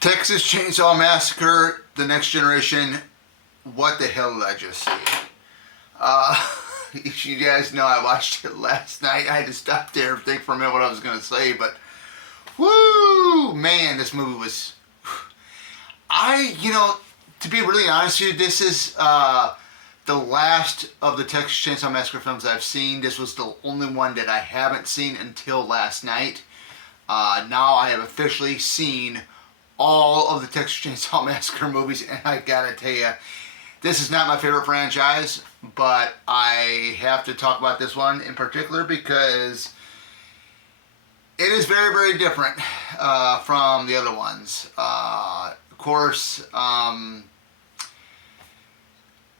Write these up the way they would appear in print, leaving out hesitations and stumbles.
Texas Chainsaw Massacre, The Next Generation. What the hell did I just see? Uh, you guys know I watched it last night. I had to stop there and think for a minute what I was going to say, but whoo, man, this movie was. To be really honest with you, this is the last of the Texas Chainsaw Massacre films I've seen. This was the only one that I haven't seen until last night. Now I have officially seen all of the Texas Chainsaw Massacre movies, and I gotta tell you, this is not my favorite franchise, but I have to talk about this one in particular because it is very, very different from the other ones. Of course,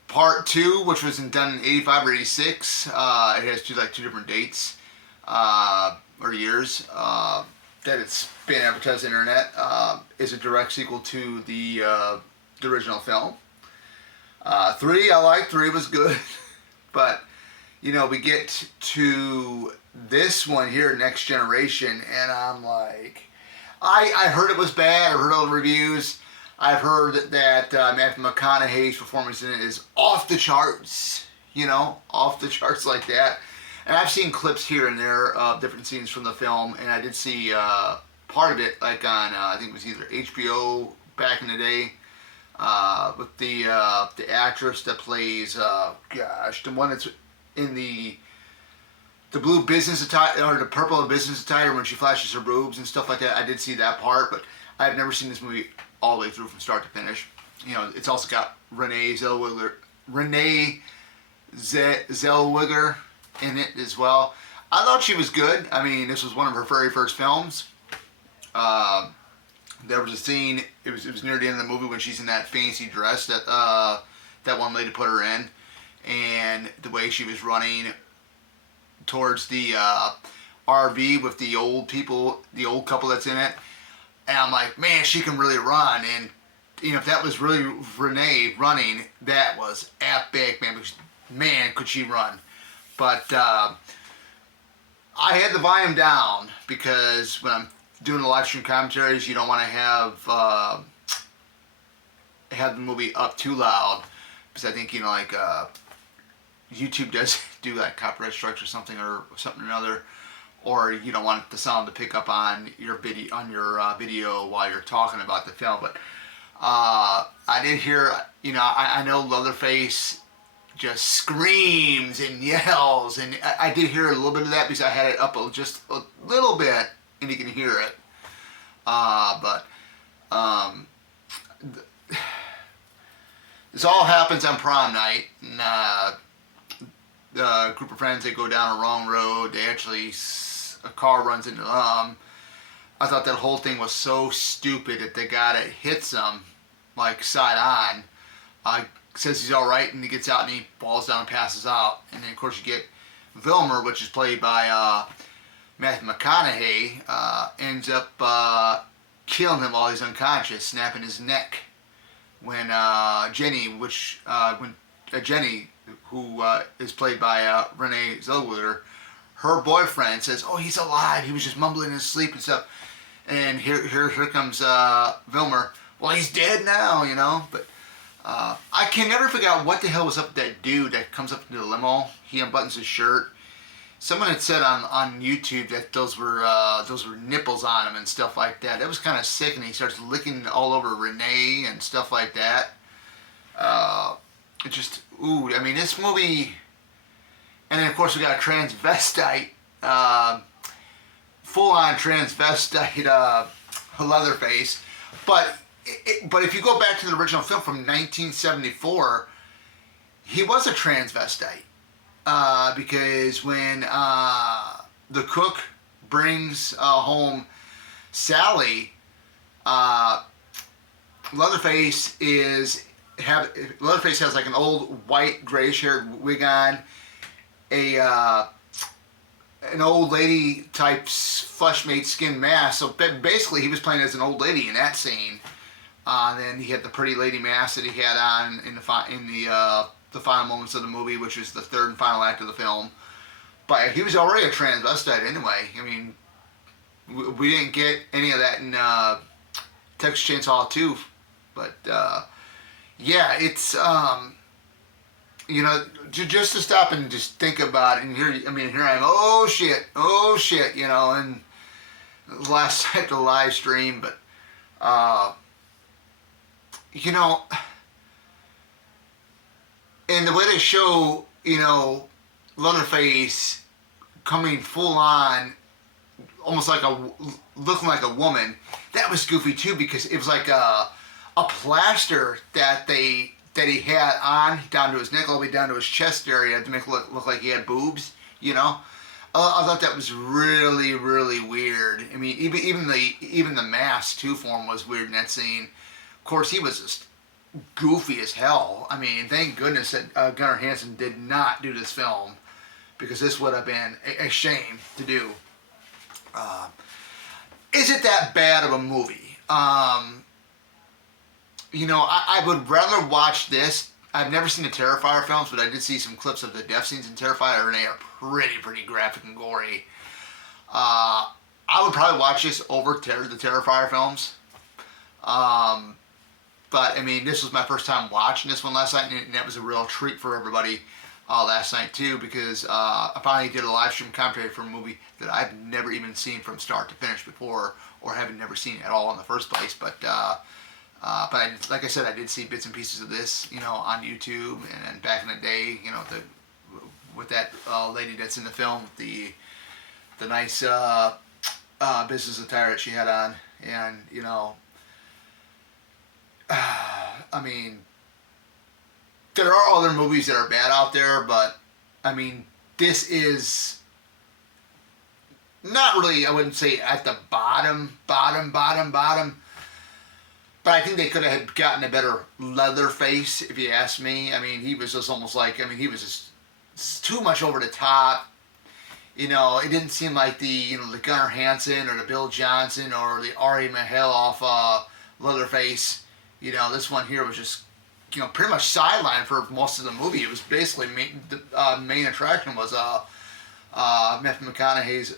Part 2, which was done in 85 or 86, it has two different dates or years. That it's been advertised on the internet, is a direct sequel to the original film. 3, I liked. 3 was good. But, we get to this one here, Next Generation, and I'm like, I heard it was bad. I heard all the reviews. I've heard that Matthew McConaughey's performance in it is off the charts, off the charts like that. And I've seen clips here and there of different scenes from the film, and I did see part of it, like on I think it was either HBO back in the day, with the actress that plays the one that's in the blue business attire or the purple business attire when she flashes her boobs and stuff like that. I did see that part, but I've never seen this movie all the way through from start to finish. It's also got Renee Zellweger in it as well. I thought she was good. I mean, this was one of her very first films. There was a scene. It was near the end of the movie when she's in that fancy dress that that one lady put her in, and the way she was running towards the RV with the old people, the old couple that's in it. And I'm like, man, she can really run. And if that was really Renee running, that was epic, man. Because, man, could she run? But I had the volume down because when I'm doing the live stream commentaries, you don't want to have the movie up too loud, because I think YouTube does do like copyright strikes or something or another, or you don't want the sound to pick up on your video while you're talking about the film. But I did hear, I know Leatherface just screams and yells, and I did hear a little bit of that because I had it up just a little bit, and you can hear it. This all happens on prom night, and a group of friends, they go down a wrong road. A car runs into them. I thought that whole thing was so stupid that the guy that hits them, like side on, says he's all right, and he gets out and he falls down and passes out. And then of course you get Vilmer, which is played by Matthew McConaughey, ends up killing him while he's unconscious, snapping his neck. When Jenny, who is played by Renee Zellweger, her boyfriend says, "Oh, he's alive. He was just mumbling in his sleep and stuff." And here comes Vilmer. Well, he's dead now, But I can never figure out what the hell was up with that dude that comes up into the limo. He unbuttons his shirt. Someone had said on YouTube that those were nipples on him and stuff like that. That was kind of sick, and he starts licking all over Renee and stuff like that. I mean, this movie. And then of course we got a transvestite, full-on transvestite Leatherface. But if you go back to the original film from 1974, he was a transvestite. Because when the cook brings home Sally, Leatherface has like an old white grayish-haired wig on, an old lady type flesh-made skin mask. So basically, he was playing as an old lady in that scene. Then he had the pretty lady mask that he had on in the final moments of the movie, which is the third and final act of the film. But he was already a transvestite anyway. I mean, we didn't get any of that in Texas Chainsaw 2. But yeah, it's just to stop and just think about it. And here, I mean, here I am. Oh shit, and last night the live stream, but uh, you know, and the way they show, Leatherface coming full on, almost like looking like a woman, that was goofy too, because it was like a plaster that he had on down to his neck, all the way down to his chest area to make it look like he had boobs. I thought that was really, really weird. I mean, even the mask too for him was weird in that scene. Of course, he was just goofy as hell. I mean, thank goodness that Gunnar Hansen did not do this film, because this would have been a shame to do. Is it that bad of a movie? I would rather watch this. I've never seen the Terrifier films, but I did see some clips of the death scenes in Terrifier, and they are pretty graphic and gory. I would probably watch this over the Terrifier films. But, I mean, this was my first time watching this one last night, and that was a real treat for everybody last night, too, because I finally did a live stream commentary for a movie that I've never even seen from start to finish before, or haven't never seen at all in the first place. But like I said, I did see bits and pieces of this, on YouTube, and back in the day, with that lady that's in the film, the nice business attire that she had on, and I mean, there are other movies that are bad out there, but I mean, this is not really, I wouldn't say at the bottom. But I think they could have gotten a better Leatherface, if you ask me. I mean, he was just almost like, he was just too much over the top. It didn't seem like the Gunnar Hansen or the Bill Johnson or the Ari Mihailoff Leatherface. This one here was just, pretty much sidelined for most of the movie. It was basically the main attraction was Matthew McConaughey's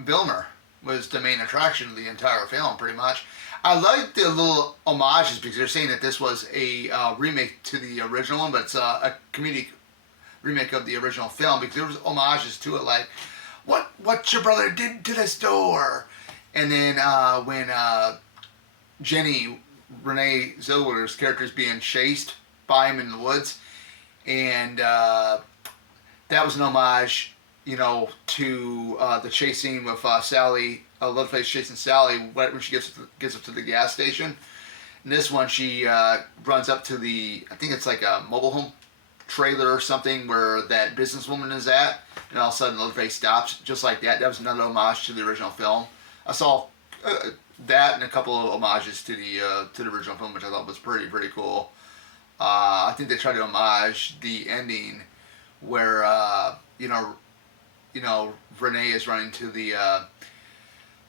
Vilmer was the main attraction of the entire film, pretty much. I like the little homages, because they're saying that this was a remake to the original one, but it's a comedic remake of the original film, because there was homages to it, like what your brother did to this door, and then when Jenny Renee Zellweger's character is being chased by him in the woods, and that was an homage, to the chase scene with Sally. Leatherface chasing Sally when she gets up to the gas station. In this one, she runs up to I think it's like a mobile home trailer or something where that businesswoman is at, and all of a sudden Leatherface stops just like that. That was another homage to the original film. I saw that and a couple of homages to the original film, which I thought was pretty cool. I think they tried to homage the ending where Renee is running to the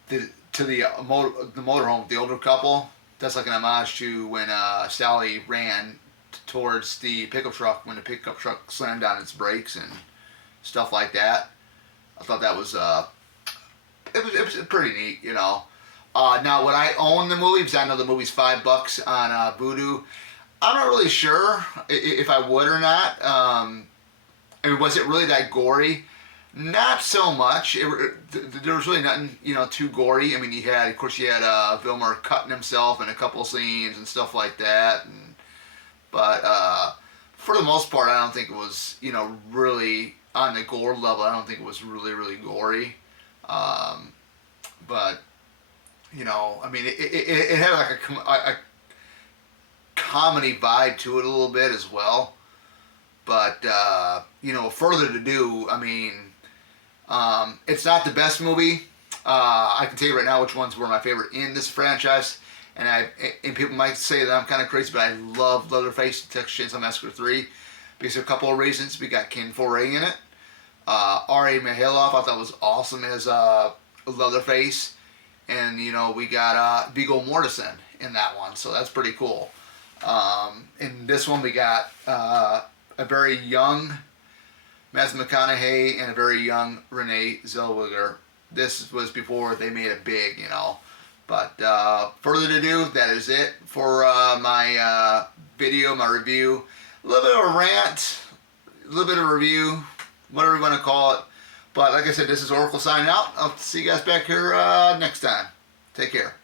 motorhome with the older couple. That's like an homage to when Sally ran towards the pickup truck when the pickup truck slammed on its brakes and stuff like that. I thought that was it was pretty neat, Now, would I own the movie? Because I know the movie's $5 on Vudu. I'm not really sure if I would or not. Was it really that gory? Not so much. There was really nothing, too gory. I mean, you had Vilmer cutting himself in a couple scenes and stuff like that. But for the most part, I don't think it was, really on the gore level. I don't think it was really, really gory. But, I mean, it had like a comedy vibe to it a little bit as well. But, further to do, I mean, it's not the best movie. I can tell you right now which ones were my favorite in this franchise. And people might say that I'm kind of crazy, but I love Leatherface, Texas Chainsaw Massacre 3, because of a couple of reasons. We got Ken Foree in it. Ari Mihailoff I thought was awesome as Leatherface. And, we got Viggo Mortensen in that one, so that's pretty cool. In this one, we got a very young Matthew McConaughey and a very young Renee Zellweger. This was before they made it big, But further ado, that is it for my video, my review. A little bit of a rant, a little bit of a review, whatever you want to call it. But like I said, this is Oracle signing out. I'll see you guys back here next time. Take care.